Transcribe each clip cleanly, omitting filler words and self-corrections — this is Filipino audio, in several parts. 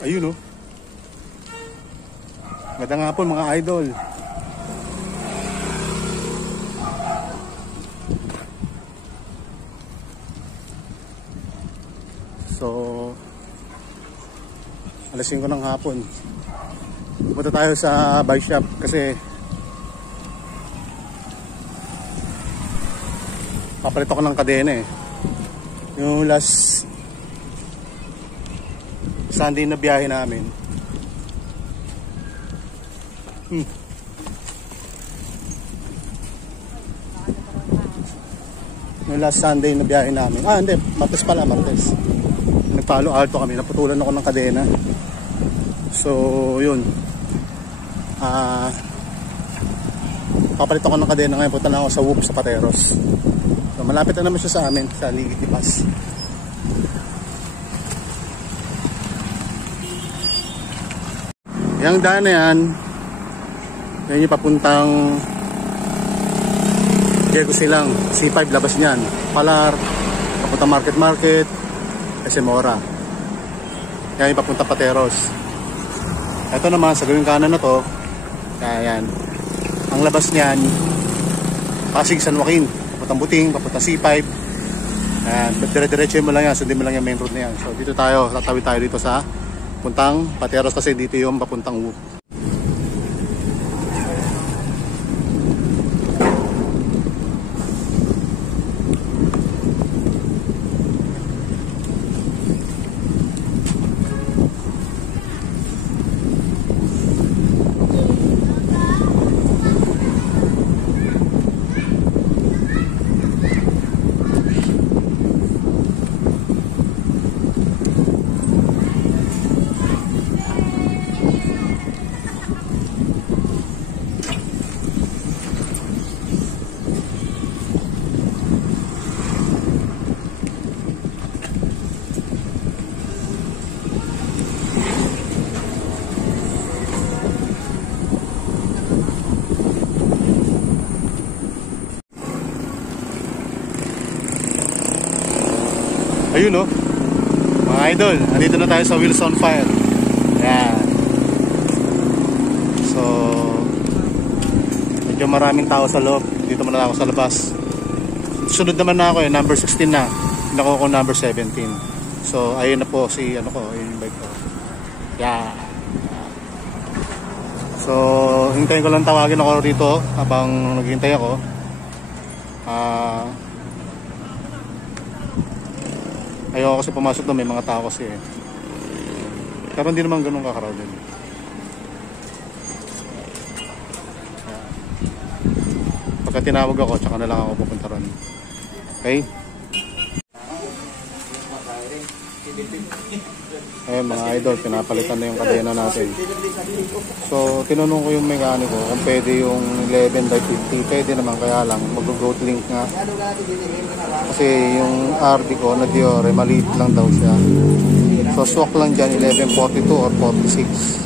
Ayun, oh. Magandang hapon mga idol. So, alas 5 ng hapon. Pupunta tayo sa bike shop kasi papalit ako ng kadena eh. Yung last Sunday na biyahe namin. Yung last Sunday na biyahe namin. Hindi, Martes pala, Martes. Nagpalo alto kami, naputulan ako ng kadena. So, yun. Papalit ako ng kadena ngayon. Punta na ako sa Whoop sa Pateros. So, malapit na naman siya sa amin, sa Ligipas. Yung daan na yan, yan yung papuntang Diego Silang, C5 labas niyan, Palar, papunta Market, Esemora. Yan yung papunta Pateros. Ito naman, sa gawing kanan na to, yan. Ang labas niyan, Pasig San Joaquin, papuntang Buting, papunta C5. Yan, dire-diretso mo lang yan, sundin mo lang yung main road na yan. So dito tayo, tatawid tayo dito sa puntang Pateros kasi dito yung papuntang Whoop. Ayun, no, mga idol, andito na tayo sa Wheels on Fire. Ayan. So, medyo maraming tao sa loob. Dito muna ako sa labas. Sunod naman na ako, number 16 na. Nakuha ko number 17. So, ayun na po si, ayun yung bike ko. Yeah. So, hintayin ko lang, tawagin ako rito habang naghihintay ako. Ayoko kasi pumasok doon, may mga tao kasi eh. Pero hindi naman ganun ka-crowded. Pagka tinawag ako, tsaka na lang ako pupunta ron. Okay? Ayun mga idol, pinapalitan na yung kadena natin. So, tinanong ko yung mekaniko kung pwede yung 11/50. Pwede naman, kaya lang mag-goat link nga. Kasi yung RD ko na Diore, maliit lang daw siya. So, swak lang dyan, 11/42 or 46.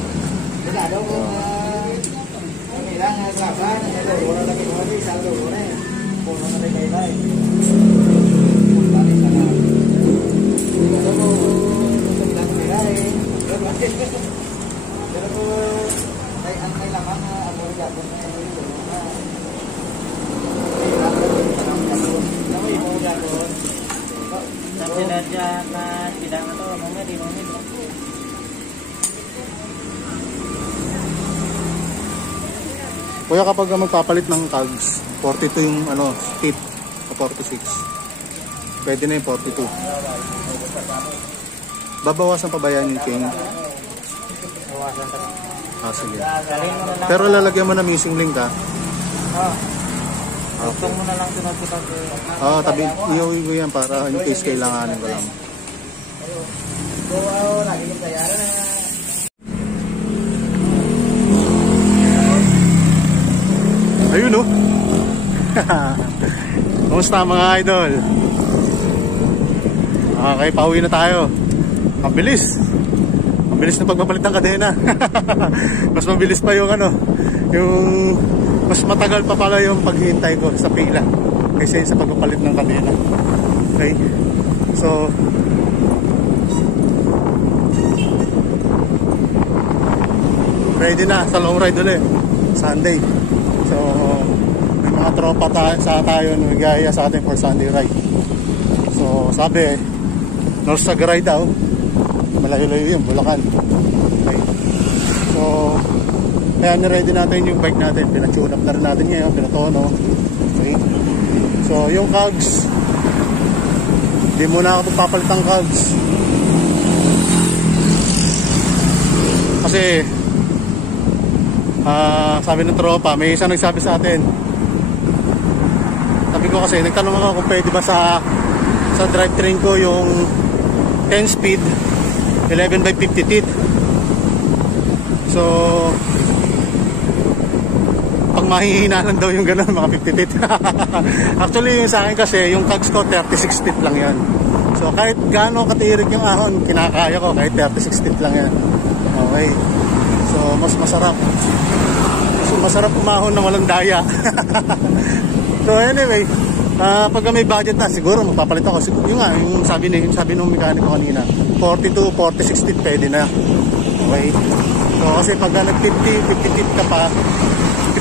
Kuya, kapag magpapalit ng tags, 42 yung speed o 46. Pwede na yung 42. Babawasan pa ba yan yung king? Sige. Pero lalagyan mo na missing link ha? Okay. Mo na lang tabi, iuwi ko yan para in case kailanganin ko lang. Ayun, no? Kumusta mga idol? Okay, pauwi na tayo. Ang bilis. Ang bilis ng pagpapalit ng kadena. Mas mabilis pa yung yung mas matagal pa pala yung paghihintay ko sa pila kaysa sa pagpapalit ng kadena. Okay? So ready na sa long ride ulit. Sunday. So, may mga tropa tayo nagaya sa atin for Sunday ride. So, sabi, North Sagaray daw. Malayo-layo yun, Bulacan. Okay. So, kaya na-ready natin yung bike natin. Pinatune up na rin natin ngayon, pinatono. Okay. So, yung cogs, hindi muna ako papalit ng cogs. Kasi, sabi ng tropa, may isang nagsabi sa atin. Sabi ko kasi, nagtanong ako kung pwede ba sa drivetrain ko yung 10 speed 11/50 teeth. So pag mahihina lang daw yung gano'n, mga 50 teeth. Actually yung sa akin kasi yung cogs ko 36 teeth lang yan. So kahit gaano katirik yung ahon, kinakaya ko kahit 36 teeth lang yan. Okay. So mas masarap. So masarap umahon na walang daya. So anyway, pag may budget na, siguro mapapalit ako. Yung nga, yung sabi ng mekaniko kanina, 42, 46 teeth pwede na. Okay? So kasi pag nag-50 teeth ka pa,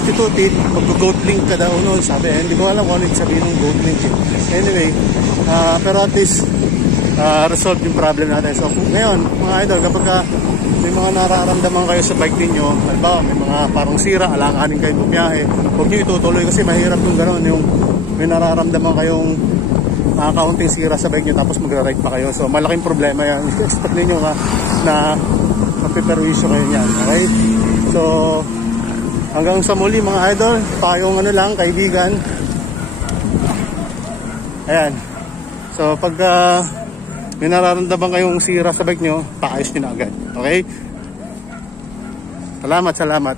52 teeth, mag-goat link ka daw noon. Sabi, hindi ko alam kung ano yung sabihin ng goat link. Anyway, pero at least, resolve yung problem natin. So ngayon, mga idol, kapag may mga nararamdaman kayo sa bike ninyo, halimbawa may mga parang sira, alanganin kayo bumiyahe, huwag nyo itutuloy kasi mahirap yung gano'n, yung may nararamdaman kayong kaunting sira sa bike nyo tapos magra-ride pa kayo. So malaking problema yan. Expect ninyo na mapiperwisyo kayo yan. Okay? So hanggang sa muli mga idol, tayong kaibigan. Ayan. So pag may nararamdaman kayong sira sa bike nyo, paayos nyo na agad. Okay? Salamat.